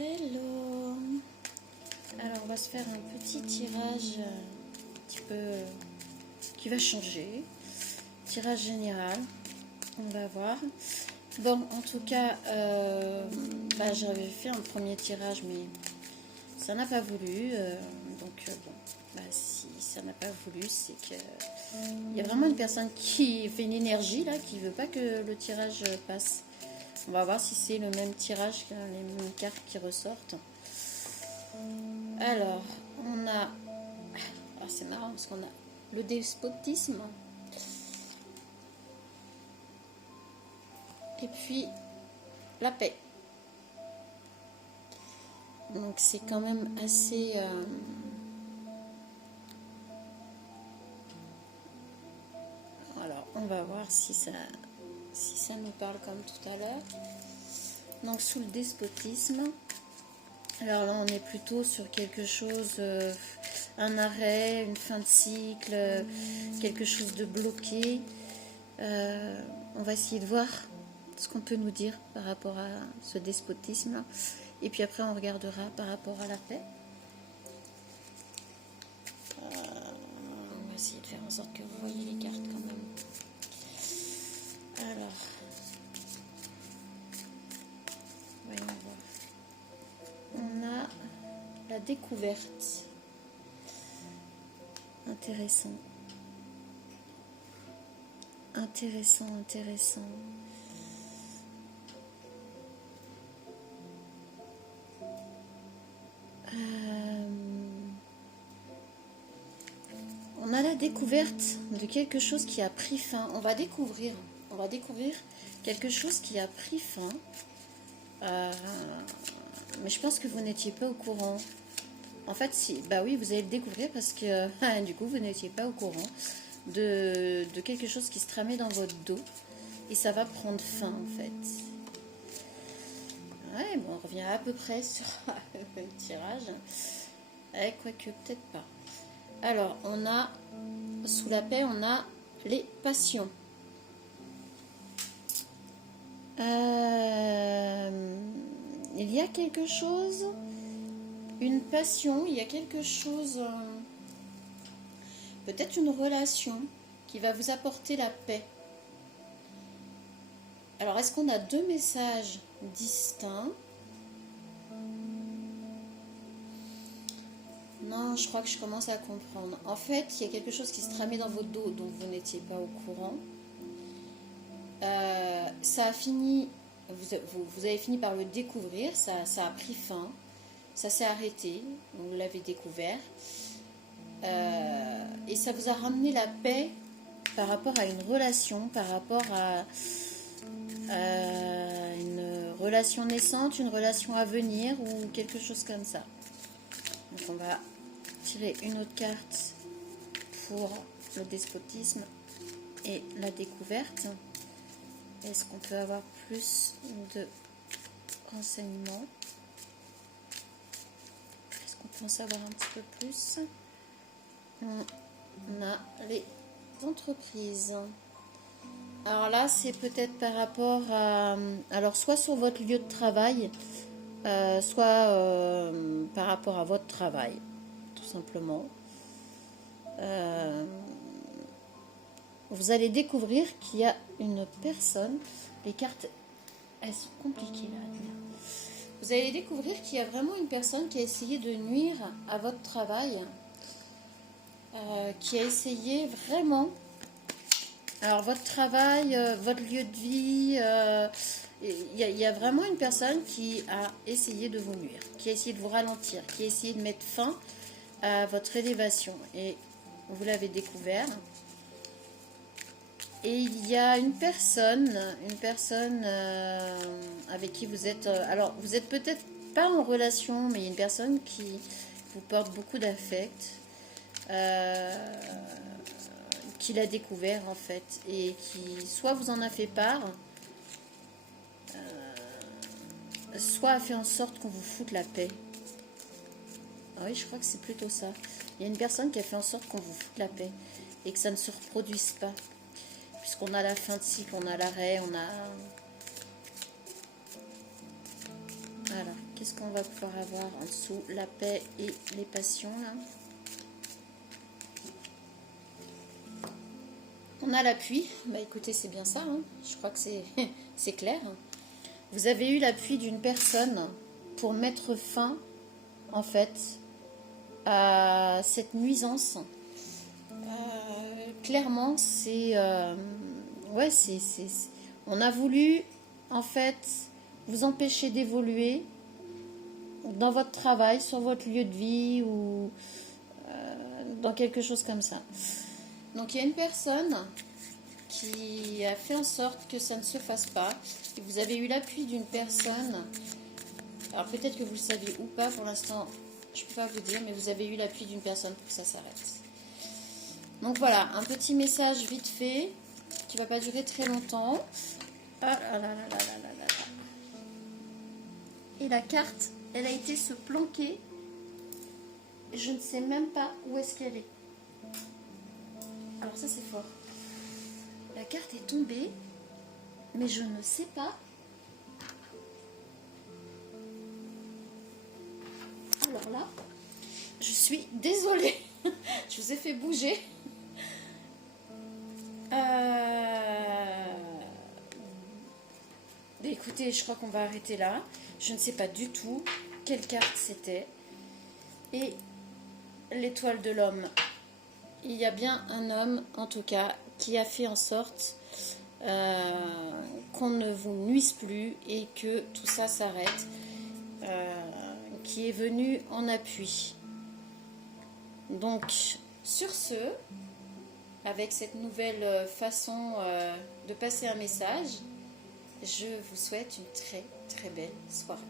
Hello. Alors on va se faire un petit tirage un petit peu qui va changer. Tirage général. On va voir. Bon, en tout cas, j'avais fait un premier tirage, mais ça n'a pas voulu. Si ça n'a pas voulu, c'est que il y a vraiment une personne qui fait une énergie là, qui veut pas que le tirage passe. On va voir si c'est le même tirage, les mêmes cartes qui ressortent. Alors, on a... c'est marrant parce qu'on a le despotisme. Et puis, la paix. Donc, c'est quand même assez... Alors, on va voir si ça nous parle comme tout à l'heure. Donc, sous le despotisme... Alors là, on est plutôt sur quelque chose, un arrêt, une fin de cycle, quelque chose de bloqué. On va essayer de voir ce qu'on peut nous dire par rapport à ce despotisme. Et puis après, on regardera par rapport à la paix. On va essayer de faire en sorte que vous voyez les cartes quand même. Alors, voyons voir. On a la découverte. Intéressant. Intéressant. On a la découverte de quelque chose qui a pris fin. On va découvrir quelque chose qui a pris fin. Mais je pense que vous n'étiez pas au courant. En fait, oui, vous allez le découvrir parce que du coup, vous n'étiez pas au courant de quelque chose qui se tramait dans votre dos. Et ça va prendre fin, en fait. Ouais, bon, on revient à peu près sur le tirage. Quoique, peut-être pas. Alors, on a, sous la paix, on a les passions. Il y a quelque chose, une passion, il y a quelque chose, peut-être une relation qui va vous apporter la paix. Alors, est-ce qu'on a deux messages distincts? Non, je crois que je commence à comprendre. En fait, il y a quelque chose qui se tramait dans votre dos dont vous n'étiez pas au courant. Ça a fini... Vous avez fini par le découvrir, ça a pris fin, ça s'est arrêté, vous l'avez découvert, et ça vous a ramené la paix par rapport à une relation, par rapport à une relation naissante, une relation à venir ou quelque chose comme ça. Donc on va tirer une autre carte pour le despotisme et la découverte. Est-ce qu'on peut avoir plus de renseignements? Est-ce qu'on peut en savoir un petit peu plus? On a les entreprises. Alors là, c'est peut-être par rapport à... Alors, soit sur votre lieu de travail, soit par rapport à votre travail, tout simplement. Vous allez découvrir qu'il y a une personne, les cartes, elles sont compliquées là. Vous allez découvrir qu'il y a vraiment une personne qui a essayé de nuire à votre travail, qui a essayé vraiment, alors votre travail, votre lieu de vie, il y a vraiment une personne qui a essayé de vous nuire, qui a essayé de vous ralentir, qui a essayé de mettre fin à votre élévation, et vous l'avez découvert. Et il y a une personne avec qui vous êtes... alors, vous êtes peut-être pas en relation, mais il y a une personne qui vous porte beaucoup d'affect, qui l'a découvert en fait, et qui soit vous en a fait part, soit a fait en sorte qu'on vous foute la paix. Ah oui, je crois que c'est plutôt ça. Il y a une personne qui a fait en sorte qu'on vous foute la paix, et que ça ne se reproduise pas. Puisqu'on a la fin de cycle, on a l'arrêt, on a... Alors, Qu'est-ce qu'on va pouvoir avoir en dessous? La paix et les passions, là. On a l'appui. Bah écoutez, c'est bien ça, hein. Je crois que c'est clair. Vous avez eu l'appui d'une personne pour mettre fin, en fait, à cette nuisance. Clairement, ouais, on a voulu, en fait, vous empêcher d'évoluer dans votre travail, sur votre lieu de vie ou dans quelque chose comme ça. Donc il y a une personne qui a fait en sorte que ça ne se fasse pas. Et vous avez eu l'appui d'une personne. Alors peut-être que vous le savez ou pas, pour l'instant je ne peux pas vous dire, mais vous avez eu l'appui d'une personne pour que ça s'arrête. Donc voilà, un petit message vite fait, qui ne va pas durer très longtemps. Ah là là là là là là là. Et la carte, elle a été se planquer. Je ne sais même pas où est-ce qu'elle est. Alors ça c'est fort. La carte est tombée, mais je ne sais pas. Alors là, je suis désolée. Je vous ai fait bouger. Écoutez, je crois qu'on va arrêter là. Je ne sais pas du tout quelle carte c'était. Et l'étoile de l'homme. Il y a bien un homme, en tout cas, qui a fait en sorte qu'on ne vous nuise plus et que tout ça s'arrête, qui est venu en appui. Donc, sur ce, avec cette nouvelle façon de passer un message, je vous souhaite une très très belle soirée.